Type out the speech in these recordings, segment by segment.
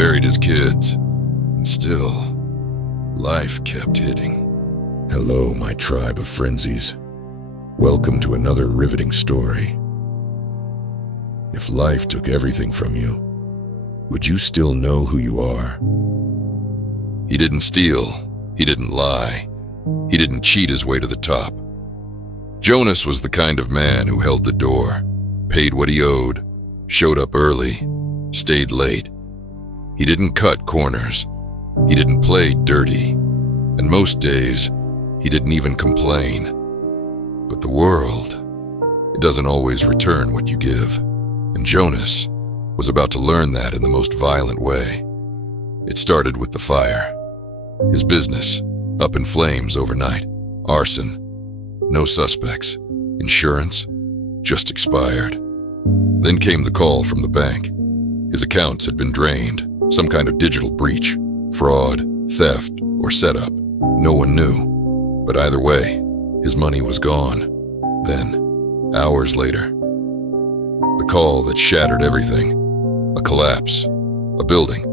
buried his kids, and still, life kept hitting. Hello, my tribe of frenzies. Welcome to another riveting story. If life took everything from you, would you still know who you are? He didn't steal. He didn't lie. He didn't cheat his way to the top. Jonas was the kind of man who held the door, paid what he owed, showed up early, stayed late. He didn't cut corners. He didn't play dirty. And most days, he didn't even complain. But the world, it doesn't always return what you give. And Jonas was about to learn that in the most violent way. It started with the fire. His business, up in flames overnight. Arson. No suspects. Insurance, just expired. Then came the call from the bank. His accounts had been drained. Some kind of digital breach, fraud, theft, or setup. No one knew. But either way, his money was gone. Then, hours later, the call that shattered everything. A collapse. A building.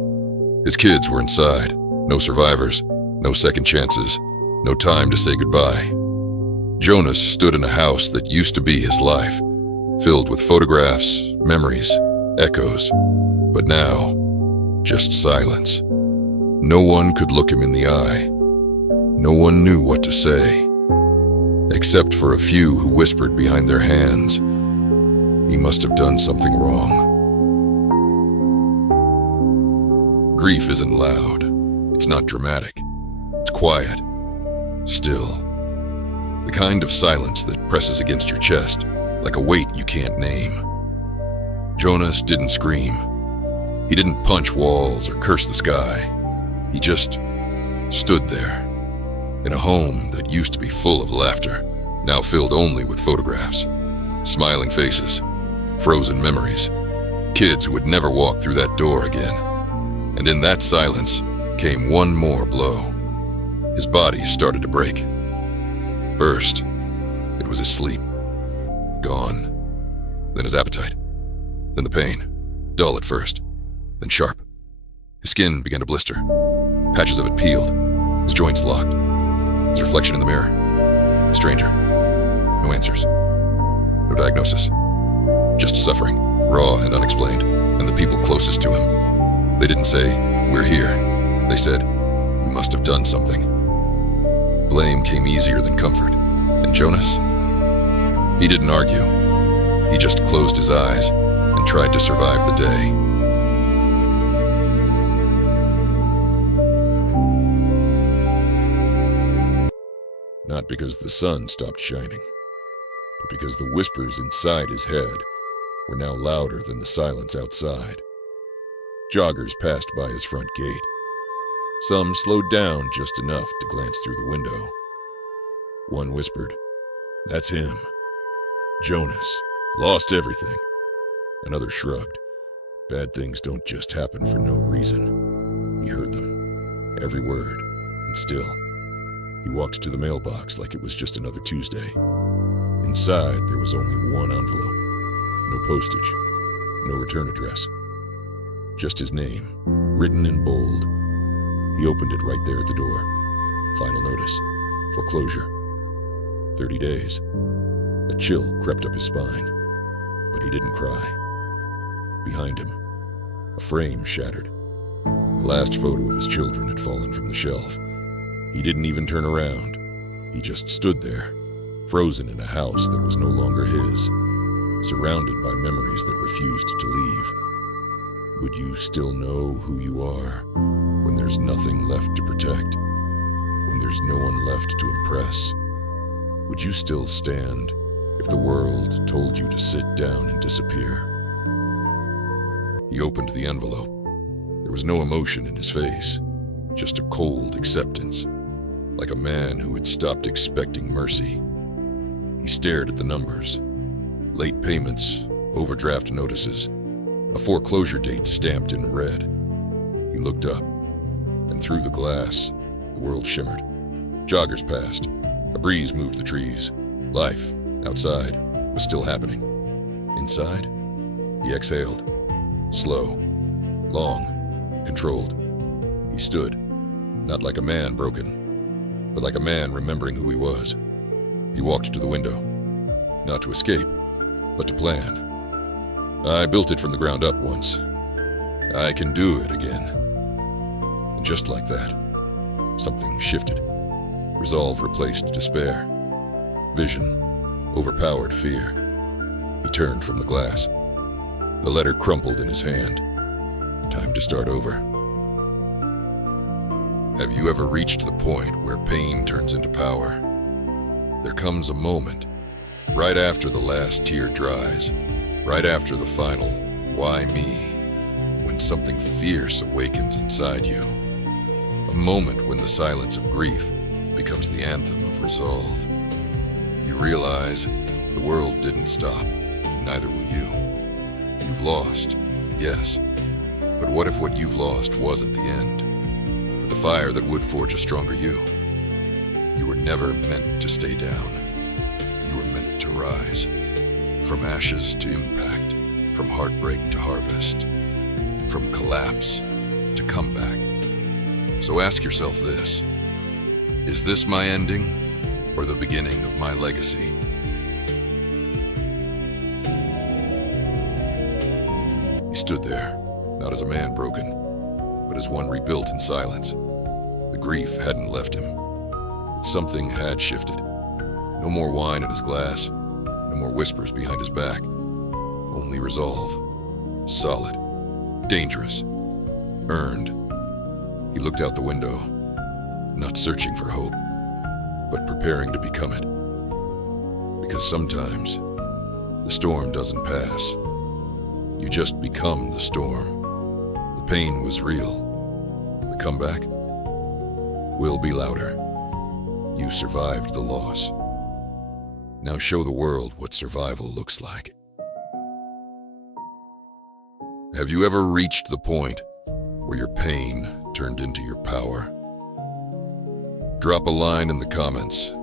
His kids were inside. No survivors. No second chances. No time to say goodbye. Jonas stood in a house that used to be his life, filled with photographs, memories, echoes. But now, just silence. No one could look him in the eye. No one knew what to say, except for a few who whispered behind their hands, he must have done something wrong. Grief isn't loud. It's not dramatic. It's quiet. Still. The kind of silence that presses against your chest, like a weight you can't name. Jonas didn't scream. He didn't punch walls or curse the sky. He just stood there, in a home that used to be full of laughter, now filled only with photographs, smiling faces, frozen memories, kids who would never walk through that door again. And in that silence came one more blow. His body started to break. First, it was his sleep, gone. Then his appetite. Then the pain, dull at first, then sharp. His skin began to blister. Patches of it peeled. His joints locked. His reflection in the mirror. A stranger. No answers. No diagnosis. Just suffering, raw and unexplained. And the people closest to him. They didn't say, "We're here." They said, "You must have done something." Blame came easier than comfort. And Jonas? He didn't argue. He just closed his eyes and tried to survive the day. Not because the sun stopped shining, but because the whispers inside his head were now louder than the silence outside. Joggers passed by his front gate. Some slowed down just enough to glance through the window. One whispered, "That's him. Jonas. Lost everything." Another shrugged. "Bad things don't just happen for no reason." He heard them, every word, and still, he walked to the mailbox like it was just another Tuesday. Inside, there was only one envelope. No postage, no return address. Just his name, written in bold. He opened it right there at the door. Final notice. Foreclosure. 30 days. A chill crept up his spine, but he didn't cry. Behind him, a frame shattered. The last photo of his children had fallen from the shelf. He didn't even turn around. He just stood there, frozen in a house that was no longer his, surrounded by memories that refused to leave. Would you still know who you are when there's nothing left to protect? When there's no one left to impress? Would you still stand if the world told you to sit down and disappear? He opened the envelope. There was no emotion in his face, just a cold acceptance, like a man who had stopped expecting mercy. He stared at the numbers. Late payments, overdraft notices, a foreclosure date stamped in red. He looked up, and through the glass, the world shimmered. Joggers passed. A breeze moved the trees. Life, outside, was still happening. Inside, he exhaled. Slow, long, controlled. He stood, not like a man broken, but like a man remembering who he was. He walked to the window, not to escape, but to plan. I built it from the ground up once. I can do it again. And just like that, something shifted. Resolve replaced despair. Vision overpowered fear. He turned from the glass. The letter crumpled in his hand. Time to start over. Have you ever reached the point where pain turns into power? There comes a moment, right after the last tear dries, right after the final, "Why me?" when something fierce awakens inside you. A moment when the silence of grief becomes the anthem of resolve. You realize the world didn't stop, neither will you. You've lost, yes, but what if what you've lost wasn't the end, but the fire that would forge a stronger you? You were never meant to stay down. You were meant to rise, from ashes to impact, from heartbreak to harvest, from collapse to comeback. So ask yourself this: is this my ending or the beginning of my legacy? He stood there, not as a man broken, but as one rebuilt in silence. The grief hadn't left him, but something had shifted. No more wine in his glass, no more whispers behind his back. Only resolve. Solid. Dangerous. Earned. He looked out the window, not searching for hope, but preparing to become it. Because sometimes, the storm doesn't pass. You just become the storm. The pain was real. The comeback will be louder. You survived the loss. Now show the world what survival looks like. Have you ever reached the point where your pain turned into your power? Drop a line in the comments.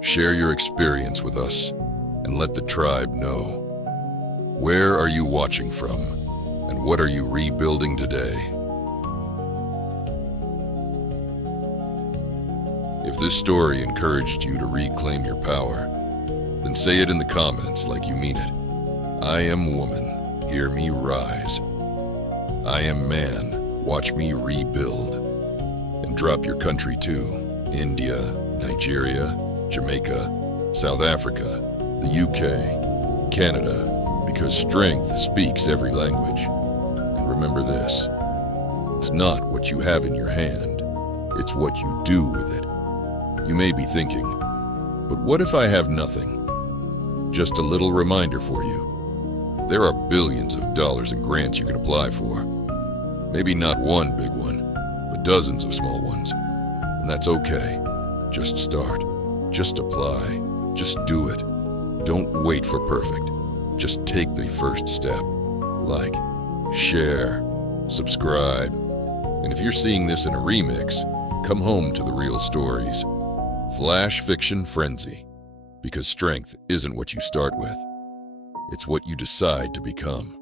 Share your experience with us and let the tribe know. Where are you watching from, and what are you rebuilding today? If this story encouraged you to reclaim your power, then say it in the comments like you mean it. I am woman, hear me rise. I am man, watch me rebuild. And drop your country too: India, Nigeria, Jamaica, South Africa, the UK, Canada, because strength speaks every language. And remember this: it's not what you have in your hand, it's what you do with it. You may be thinking, but what if I have nothing? Just a little reminder for you. There are billions of dollars in grants you can apply for. Maybe not one big one, but dozens of small ones. And that's okay. Just start. Just apply. Just do it. Don't wait for perfect. Just take the first step. Like, share, subscribe. And if you're seeing this in a remix, come home to the real stories. Flash fiction frenzy. Because strength isn't what you start with. It's what you decide to become.